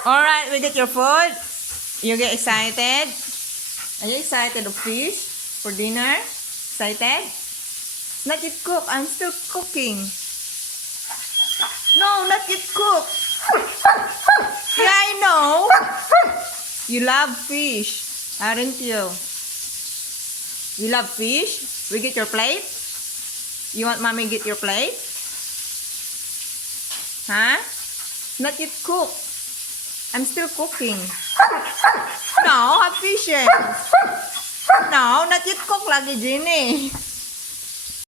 Alright, we get your food. You get excited? Are you excited of fish for dinner? Excited? Not yet cook. I'm still cooking. No, not yet cook. Yeah, I know. You love fish, aren't you? You love fish? We get your plate? You want mommy get your plate? Huh? Not yet cook. I'm still cooking. No, have fish eh. No, not yet cook lagi, Jenny.